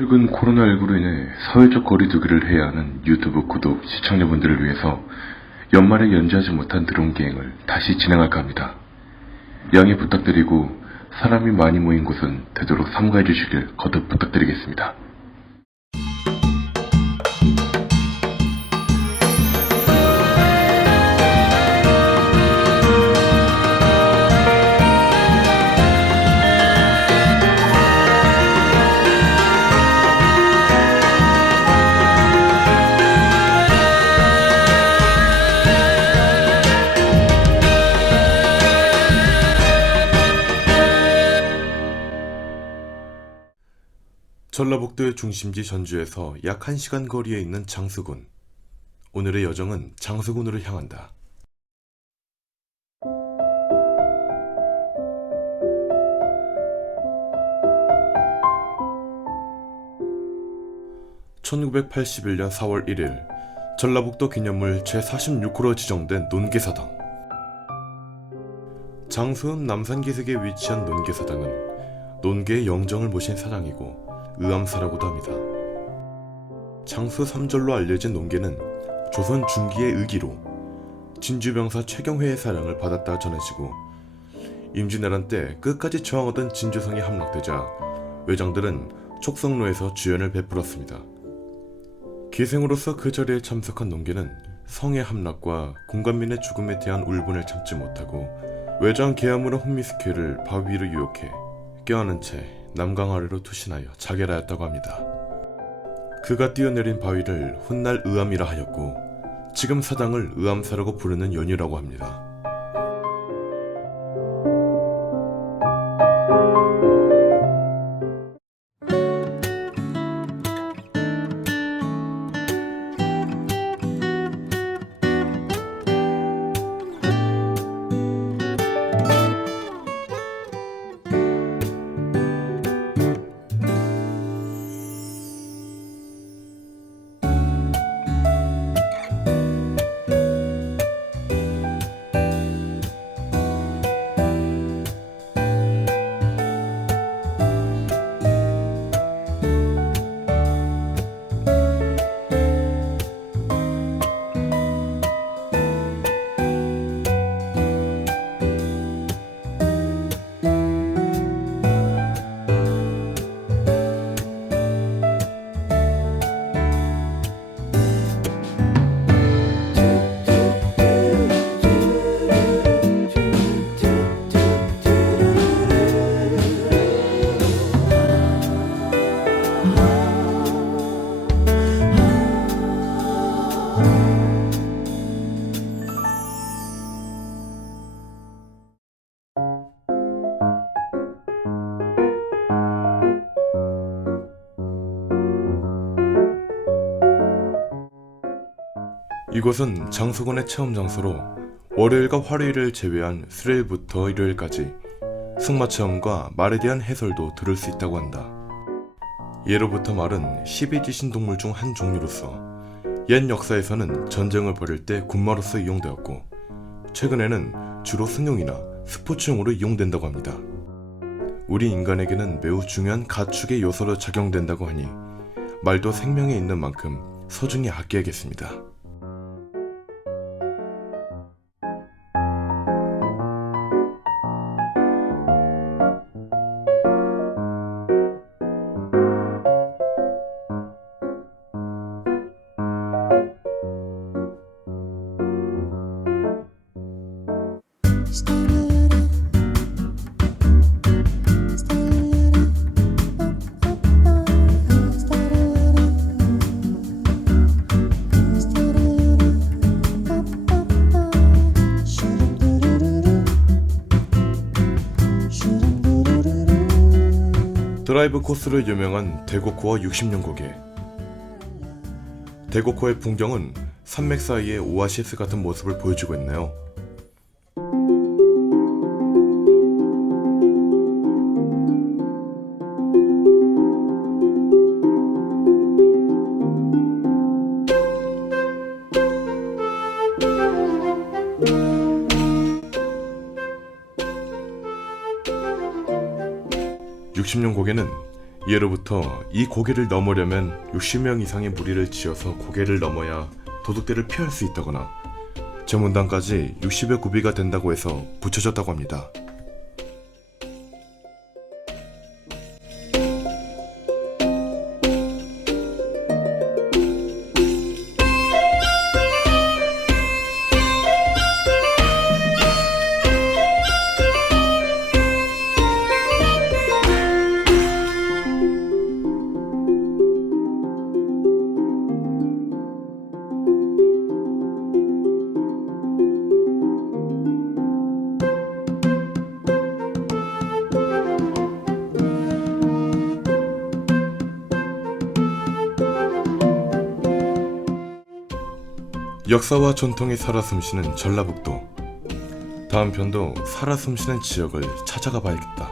최근 코로나19로 인해 사회적 거리두기를 해야 하는 유튜브 구독 시청자분들을 위해서 연말에 연주하지 못한 드론 기행을 다시 진행할까 합니다. 양해 부탁드리고 사람이 많이 모인 곳은 되도록 삼가해 주시길 거듭 부탁드리겠습니다. 전라북도의 중심지 전주에서 약 1시간 거리에 있는 장수군. 오늘의 여정은 장수군으로 향한다. (1981년 4월 1일) 전라북도 기념물 제46호로 지정된 논계사당 장수읍 남산기슭에 위치한 논계사당은 논계의 영정을 모신 사당이고 의암사라고도 합니다. 장수 3절로 알려진 논계는 조선 중기의 의기로 진주병사 최경회의 사랑을 받았다 전해지고 임진왜란 때 끝까지 저항하던 진주성이 함락되자 외장들은 촉성로에서 주연을 베풀었습니다. 기생으로서 그 자리에 참석한 논계는 성의 함락과 공감민의 죽음에 대한 울분을 참지 못하고 외장 계암으로 혼미스케를 바위 위로 유혹해 껴안은 채 남강 아래로 투신하여 자결하였다고 합니다. 그가 뛰어내린 바위를 훗날 의암이라 하였고 지금 사당을 의암사라고 부르는 연유라고 합니다. 이곳은 장수군의 체험 장소로 월요일과 화요일을 제외한 수요일부터 일요일까지 승마 체험과 말에 대한 해설도 들을 수 있다고 한다. 예로부터 말은 십이지신 동물 중 한 종류로서 옛 역사에서는 전쟁을 벌일 때 군마로서 이용되었고 최근에는 주로 승용이나 스포츠용으로 이용된다고 합니다. 우리 인간에게는 매우 중요한 가축의 요소로 작용된다고 하니 말도 생명에 있는 만큼 소중히 아껴야겠습니다. 드라이브 코스로 유명한 대곡호와 60년 고개. 대곡호의 풍경은 산맥 사이의 오아시스 같은 모습을 보여주고 있네요. (60년 고개는 예로부터 이 고개를 넘으려면 60명 이상의 무리를 지어서 고개를 넘어야 도둑들을 피할 수 있다거나 제 문단까지 60여 구비가 된다고 해서 붙여졌다고 합니다. 역사와 전통이 살아 숨쉬는 전라북도. 다음 편도 살아 숨쉬는 지역을 찾아가 봐야겠다.